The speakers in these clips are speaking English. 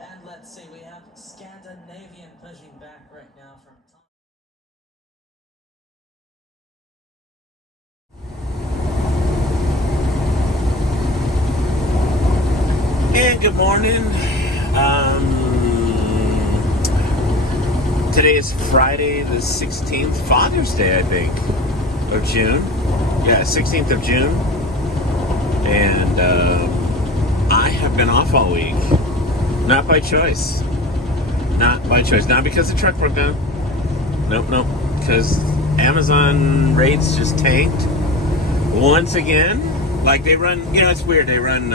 And let's see, we have Scandinavian pushing back right now from Tom. And good morning. Today is Friday the 16th, Father's Day, I think, of June. Yeah, 16th of June. And I have been off all week. Not by choice. Not by choice. Not because the truck broke down. Nope. Because Amazon rates just tanked once again. Like they run, it's weird. They'll run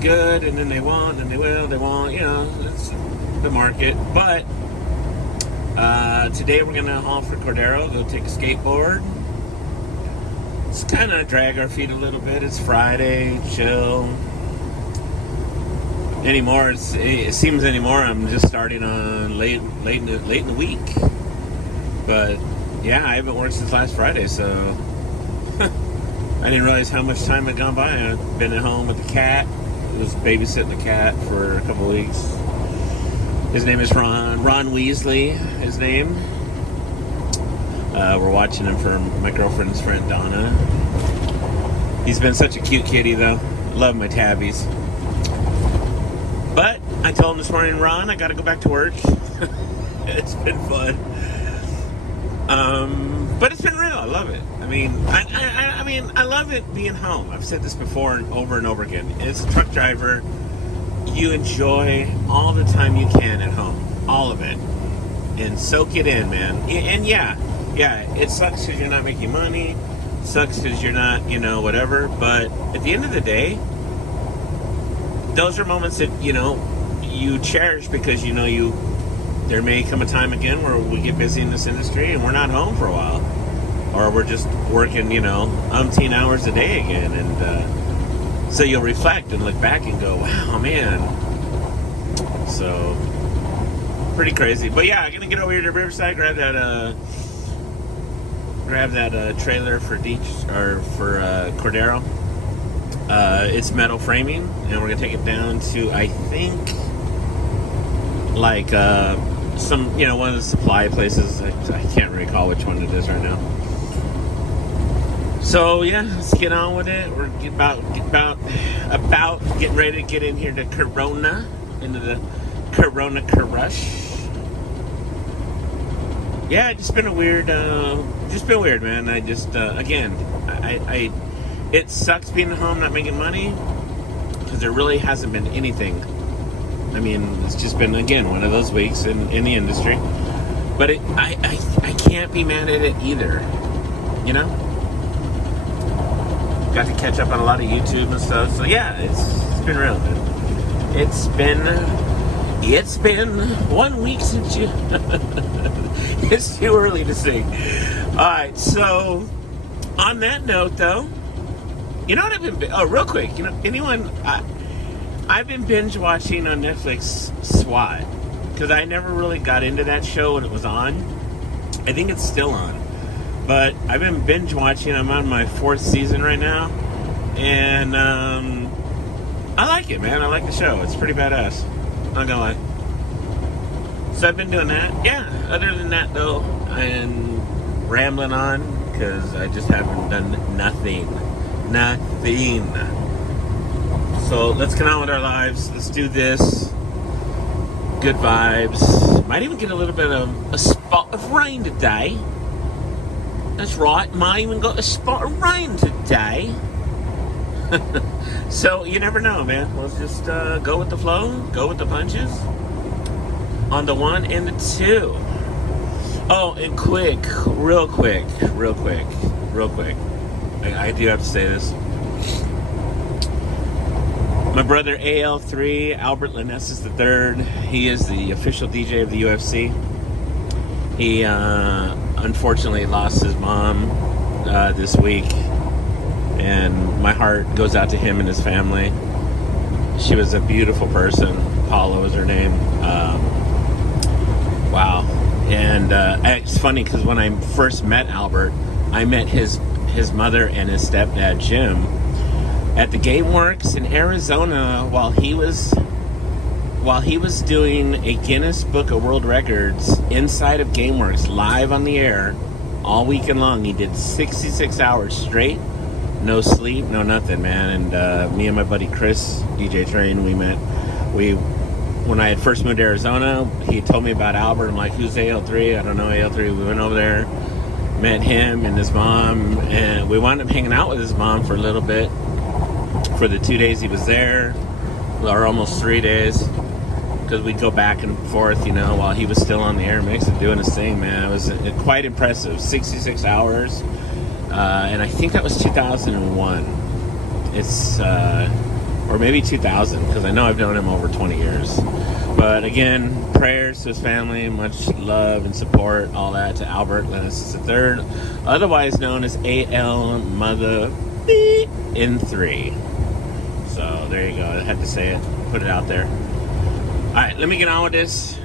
good, and then they won't, and they will, they won't. It's the market. But today we're gonna haul for Cordero, go take a skateboard. Just kind of drag our feet a little bit. It's Friday, chill. It seems anymore. I'm just starting on late in the week. But yeah, I haven't worked since last Friday, so I didn't realize how much time had gone by. I've been at home with the cat. I was babysitting the cat for a couple of weeks. His name is Ron Weasley, his name. We're watching him for my girlfriend's friend, Donna. He's been such a cute kitty, though. Love my tabbies. But I told him this morning, Ron, I got to go back to work. It's been fun. But it's been real. I love it. I mean, I love it being home. I've said this before and over again. As a truck driver, you enjoy all the time you can at home. All of it. And soak it in, man. And yeah, it sucks because you're not making money. It sucks because you're not, whatever. But at the end of the day, those are moments that, you cherish because, there may come a time again where we get busy in this industry and we're not home for a while. Or we're just working, umpteen hours a day again. And so you'll reflect and look back and go, wow, man. So, pretty crazy. But yeah, I'm going to get over here to Riverside, grab that trailer for Cordero. It's metal framing, and we're going to take it down to, I think, like one of the supply places. I can't recall which one it is right now. So yeah, let's get on with it. We're about getting ready to get in here to Corona, into the Corona Crush. Yeah, it's just been weird, man. I just it sucks being at home not making money because there really hasn't been anything. I mean, it's just been, again, one of those weeks in the industry. But I can't be mad at it either. Got to catch up on a lot of YouTube and stuff. So yeah, it's been real. It's been 1 week since you. It's too early to say. All right, so on that note, though, you know what I've been? Oh, real quick, I've been binge watching on Netflix SWAT because I never really got into that show when it was on. I think it's still on, but I've been binge watching. I'm on my 4th season right now, and I like it, man. I like the show. It's pretty badass. Not gonna lie. So I've been doing that. Yeah. Other than that, though, I'm rambling on because I just haven't done nothing. So let's get on with our lives. Let's do this. Good vibes. Might even get a little bit of a spot of rain today. That's right. Might even got a spot of rain today. So you never know, man. Let's just go with the flow. Go with the punches. On the 1 and the 2. Oh, and real quick. I do have to say this. My brother AL3, Albert Lanessis III, he is the official DJ of the UFC. He unfortunately lost his mom this week, and my heart goes out to him and his family. She was a beautiful person. Paula was her name. Wow. And it's funny because when I first met Albert, I met his mother and his stepdad, Jim. at the Game Works in Arizona while he was doing a Guinness Book of World Records inside of GameWorks live on the air all weekend long. He did 66 hours straight, no sleep, no nothing, man. And me and my buddy Chris, DJ Train, we met. When I had first moved to Arizona, he told me about Albert. I'm like, who's AL3? I don't know AL3. We went over there, met him and his mom, and we wound up hanging out with his mom for a little bit for the 2 days he was there, or almost 3 days. Because we'd go back and forth, while he was still on the air mix and doing his thing, man. It was quite impressive. 66 hours. And I think that was 2001. It's, or maybe 2000, because I know I've known him over 20 years. But again, prayers to his family, much love and support, all that to Albert Lennis III, otherwise known as AL Mother in 3. So there you go. I had to say it, put it out there. All right, let me get on with this.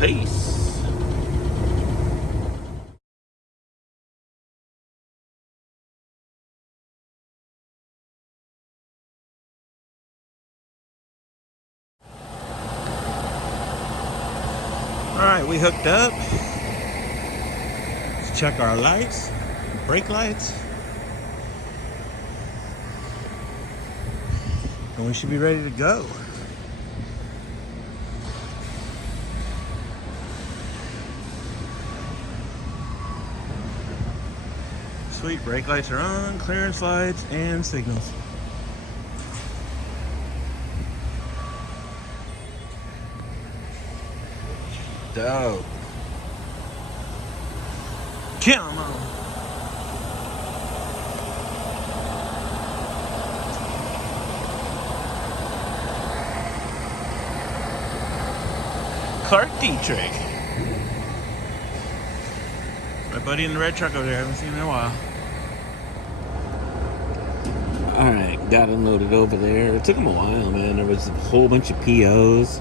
Peace. All right, we hooked up. Let's check our lights, brake lights. And we should be ready to go. Sweet, brake lights are on, clearance lights, and signals. Dope. Come on. Clark Dietrich. My buddy in the red truck over there. I haven't seen him in a while. Alright, got him loaded over there. It took him a while, man. There was a whole bunch of POs.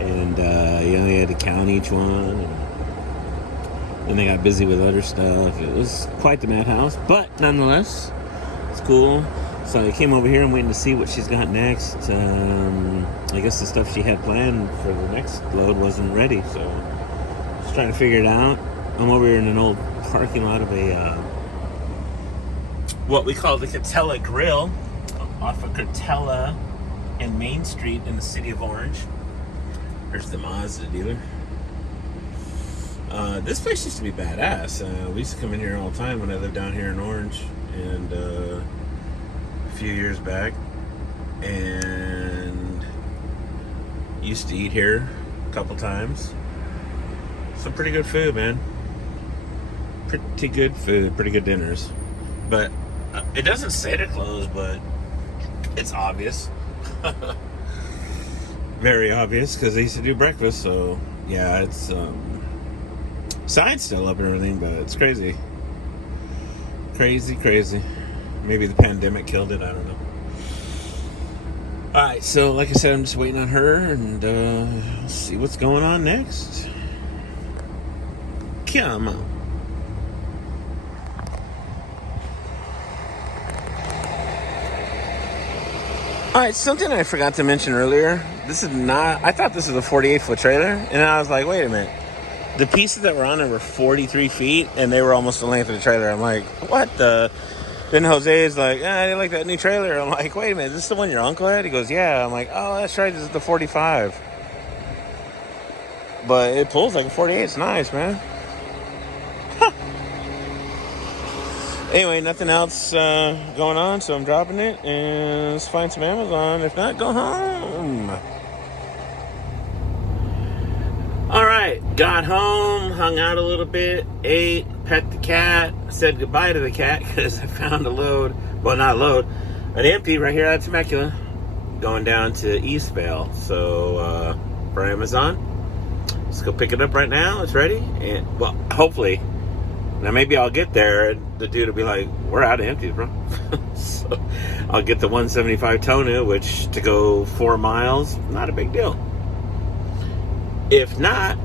And, they had to count each one. And then they got busy with other stuff. It was quite the madhouse. But, nonetheless, it's cool. So I came over here. I'm waiting to see what she's got next. I guess the stuff she had planned for the next load wasn't ready. So, just trying to figure it out. I'm over here in an old parking lot of a, what we call the Catella Grill, off of Catella and Main Street in the city of Orange. There's the Mazda dealer. This place used to be badass. We used to come in here all the time when I lived down here in Orange, and a few years back, and used to eat here a couple times. Some pretty good food, man. Pretty good food, pretty good dinners. But it doesn't say to close, but it's obvious. Very obvious, because they used to do breakfast. So yeah, it's sign's still up and everything, but it's crazy. Crazy. Maybe the pandemic killed it, I don't know. Alright, so like I said, I'm just waiting on her, and see what's going on next. Come on. Alright, something I forgot to mention earlier. This is not, I thought this was a 48-foot trailer, and I was like, wait a minute. The pieces that were on it were 43 feet, and they were almost the length of the trailer. I'm like, what the? Then Jose is like, I didn't like that new trailer. I'm like, wait a minute, is this the one your uncle had? He goes, yeah. I'm like, oh, that's right, this is the 45. But it pulls like a 48. It's nice, man. Huh. Anyway, nothing else going on, so I'm dropping it, and let's find some Amazon. If not, go home. Alright, got home, hung out a little bit, ate, pet the cat, said goodbye to the cat because I found a load, well, not a load, an empty right here at Temecula, going down to Eastvale. So, for Amazon, let's go pick it up right now. It's ready, and, well, hopefully, now maybe I'll get there and the dude will be like, we're out of empties, bro. So, I'll get the 175 Tonu, which to go 4 miles, not a big deal. If not,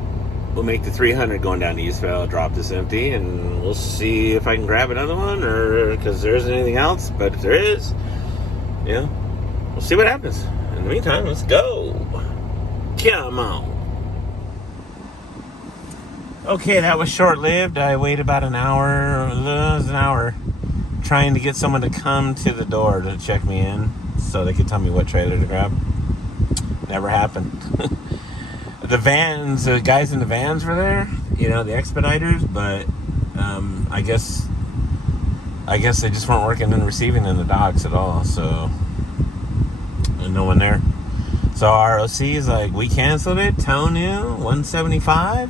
we'll make the 300 going down to Eastvale, drop this empty, and we'll see if I can grab another one, or because there isn't anything else. But if there is, yeah, we'll see what happens. In the meantime, let's go. Come on. Okay, that was short-lived. I waited about an hour, trying to get someone to come to the door to check me in so they could tell me what trailer to grab. Never happened. The guys in the vans were there, the expediters, but I guess they just weren't working and receiving in the docks at all, so and no one there. So our OC is like, we canceled it, tow new, $175.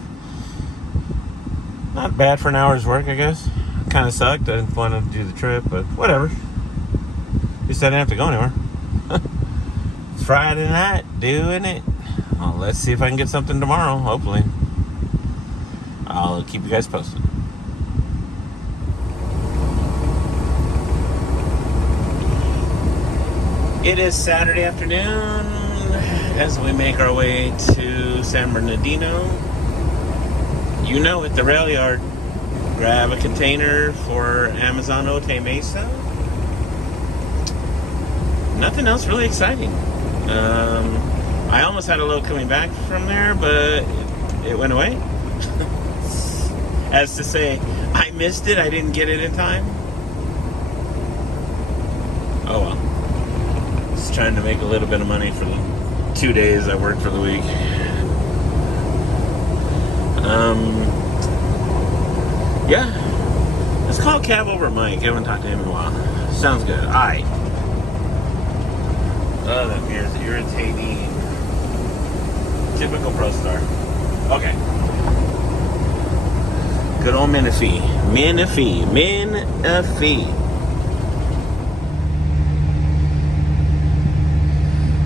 Not bad for an hour's work, I guess. Kind of sucked. I didn't want to do the trip, but whatever. At least I didn't have to go anywhere. It's Friday night, doing it. Well, let's see if I can get something tomorrow, hopefully. I'll keep you guys posted. It is Saturday afternoon as we make our way to San Bernardino. You know, at the rail yard, grab a container for Amazon Otay Mesa. Nothing else really exciting. I almost had a load coming back from there, but it went away. As to say, I missed it. I didn't get it in time. Oh well. Just trying to make a little bit of money for the 2 days I worked for the week. Yeah. Let's call cab over Mike. I haven't talked to him in a while. Sounds good. Alright. Oh, that beer is irritating. Typical ProStar. Okay. Good old Menifee.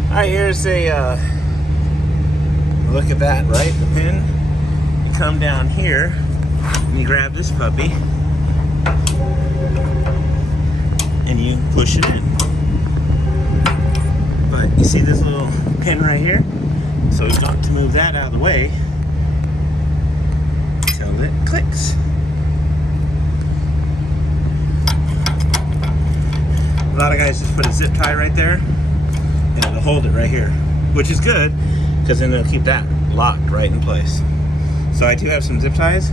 Alright, here's a look at that, right? The pin. You come down here and you grab this puppy and you push it in. But you see this little pin right here? So we've got to move that out of the way until it clicks. A lot of guys just put a zip tie right there and it'll hold it right here, which is good because then it'll keep that locked right in place. So I do have some zip ties.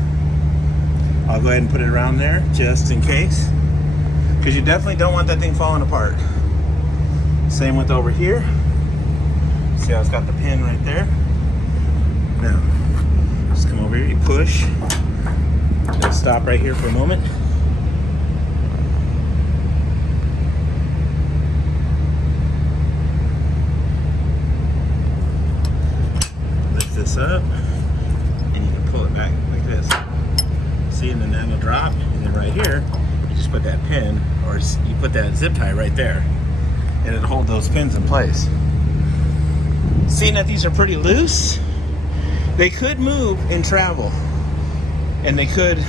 I'll go ahead and put it around there just in case, because you definitely don't want that thing falling apart. Same with over here. See how it's got the pin right there? Now, just come over here, you push. Let's stop right here for a moment. Lift this up, and you can pull it back like this. See, and then that'll drop, and then right here, you just put that pin, or you put that zip tie right there, and it'll hold those pins in place. Seeing that these are pretty loose, they could move and travel, and they could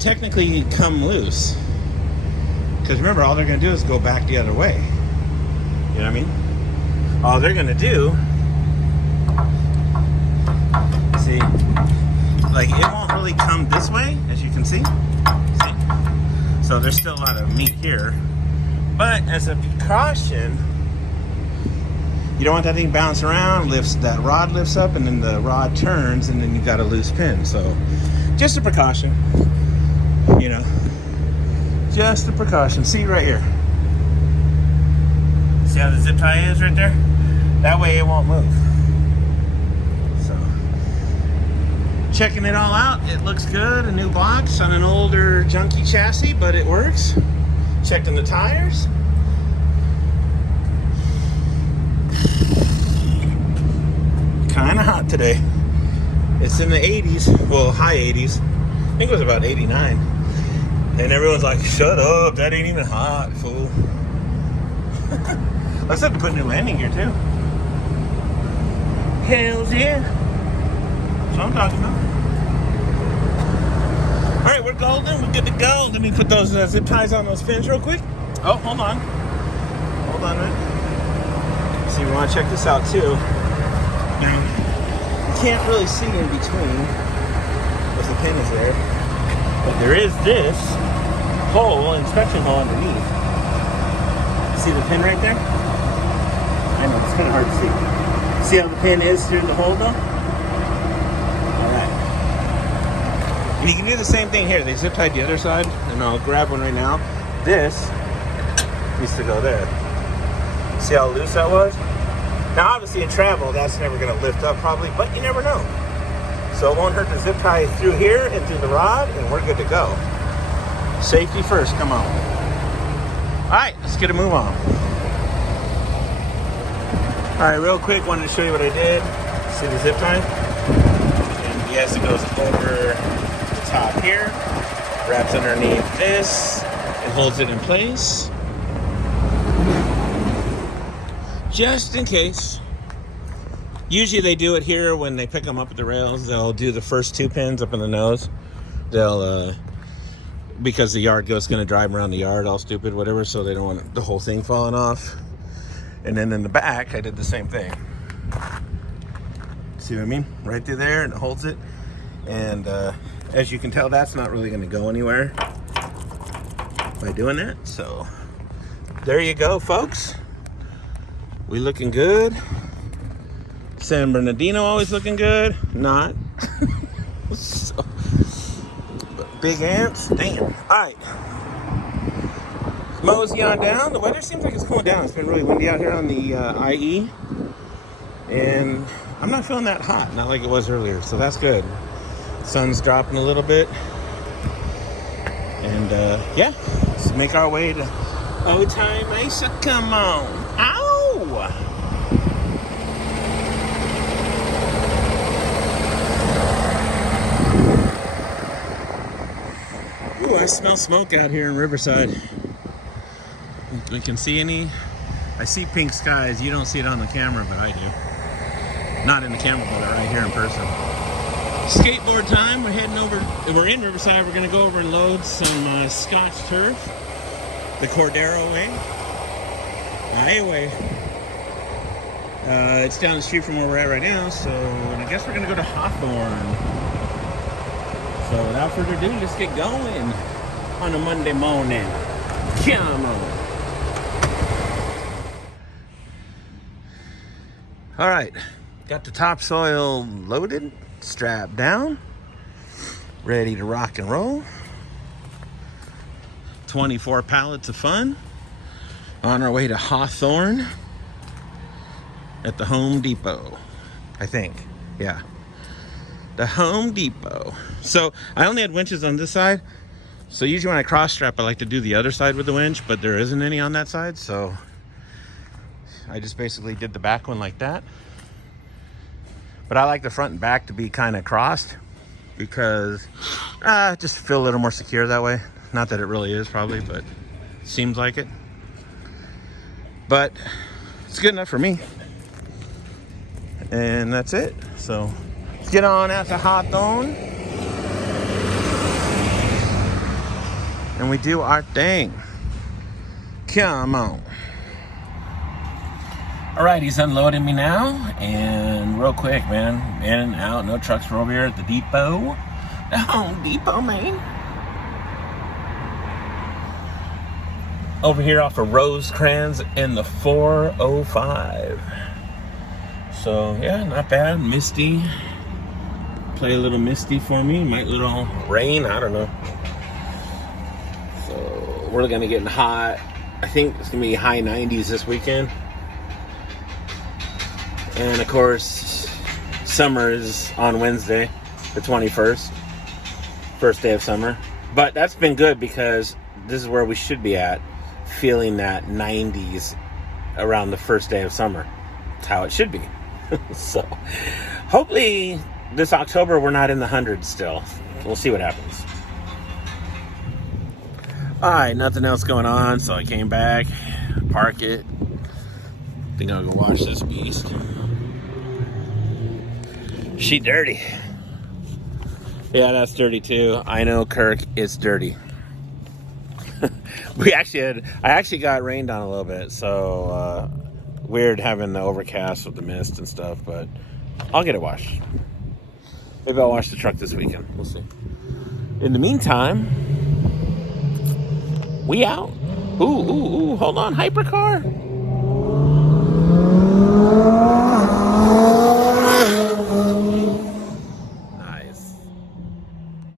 technically come loose. Because remember, all they're going to do is go back the other way. You know what I mean? All they're going to do, see, like it won't really come this way, as you can see. See? So there's still a lot of meat here. But as a precaution, you don't want that thing bouncing around, that rod lifts up, and then the rod turns, and then you got a loose pin. So, just a precaution, just a precaution. See right here. See how the zip tie is right there? That way it won't move. So, checking it all out. It looks good. A new box on an older junky chassis, but it works. Checking the tires. Kind of hot today. It's in the 80s, well, high 80s. I think it was about 89. And everyone's like, shut up, that ain't even hot, fool. Let's have to put new landing gear too. Hells yeah. That's what I'm talking about. Alright, we're golden, we're good to go. Let me put those zip ties on those pins real quick. Oh, hold on. Hold on a minute. See, we want to check this out too. Now, can't really see in between because the pin is there. But there is this hole, inspection hole underneath. See the pin right there? I know, it's kind of hard to see. See how the pin is through the hole though? Alright. And you can do the same thing here. They zip tied the other side, and I'll grab one right now. This needs to go there. See how loose that was? Now obviously in travel, that's never going to lift up probably, but you never know. So it won't hurt to zip tie through here and through the rod, and we're good to go. Safety first, come on. Alright, let's get a move on. Alright, real quick, wanted to show you what I did. See the zip tie? And yes, it goes over the top here, wraps underneath this, and holds it in place. Just in case. Usually they do it here when they pick them up at the rails. They'll do the first 2 pins up in the nose. They'll, because the yard goat's going to drive them around the yard all stupid, whatever, so they don't want the whole thing falling off. And then in the back, I did the same thing. See what I mean? Right through there, and it holds it. And as you can tell, that's not really going to go anywhere by doing that. So there you go, folks. We looking good. San Bernardino always looking good. Not. So, big ants. Damn. All right. Mosey on down. The weather seems like it's cooling down. It's been really windy out here on the IE. And I'm not feeling that hot. Not like it was earlier. So that's good. Sun's dropping a little bit. And yeah. Let's make our way to Otay Mesa. Come on. Ow! Ooh, I smell smoke out here in Riverside. We can see any. I see pink skies. You don't see it on the camera, but I do. Not in the camera, but right here in person. Skateboard time. We're heading over. We're in Riverside. We're going to go over and load some Scotch turf. The Cordero way. Highway. It's down the street from where we're at right now, so I guess we're going to go to Hawthorne. So without further ado, let's get going on a Monday morning. Come on. All right, got the topsoil loaded, strapped down, ready to rock and roll. 24 pallets of fun. On our way to Hawthorne at the Home Depot, I think. Yeah. The Home Depot. So I only had winches on this side. So usually when I cross strap, I like to do the other side with the winch, but there isn't any on that side. So I just basically did the back one like that. But I like the front and back to be kind of crossed because just feel a little more secure that way. Not that it really is probably, but it seems like it. But it's good enough for me. And that's it. So let's get on out to Hawthorne. And we do our thing. Come on. All right, he's unloading me now. And real quick, man. In and out. No trucks for over here at the depot. The Home Depot, man. Over here off of Rosecrans in the 405. So yeah, not bad. Misty. Play a little misty for me. Might little rain. I don't know. So we're gonna get hot. I think it's gonna be high 90s this weekend. And of course, summer is on Wednesday, the 21st. First day of summer. But that's been good because this is where we should be at. Feeling that 90s around the first day of summer. That's how it should be. So hopefully this October we're not in the hundreds still. We'll see what happens. Alright, nothing else going on, so I came back, park it. Think I'll go wash this beast. She dirty. Yeah, that's dirty too. I know, Kirk, it's dirty. I actually got rained on a little bit, so weird having the overcast with the mist and stuff, but I'll get it washed. Maybe I'll wash the truck this weekend. We'll see. In the meantime, we out. Ooh, hold on, hypercar.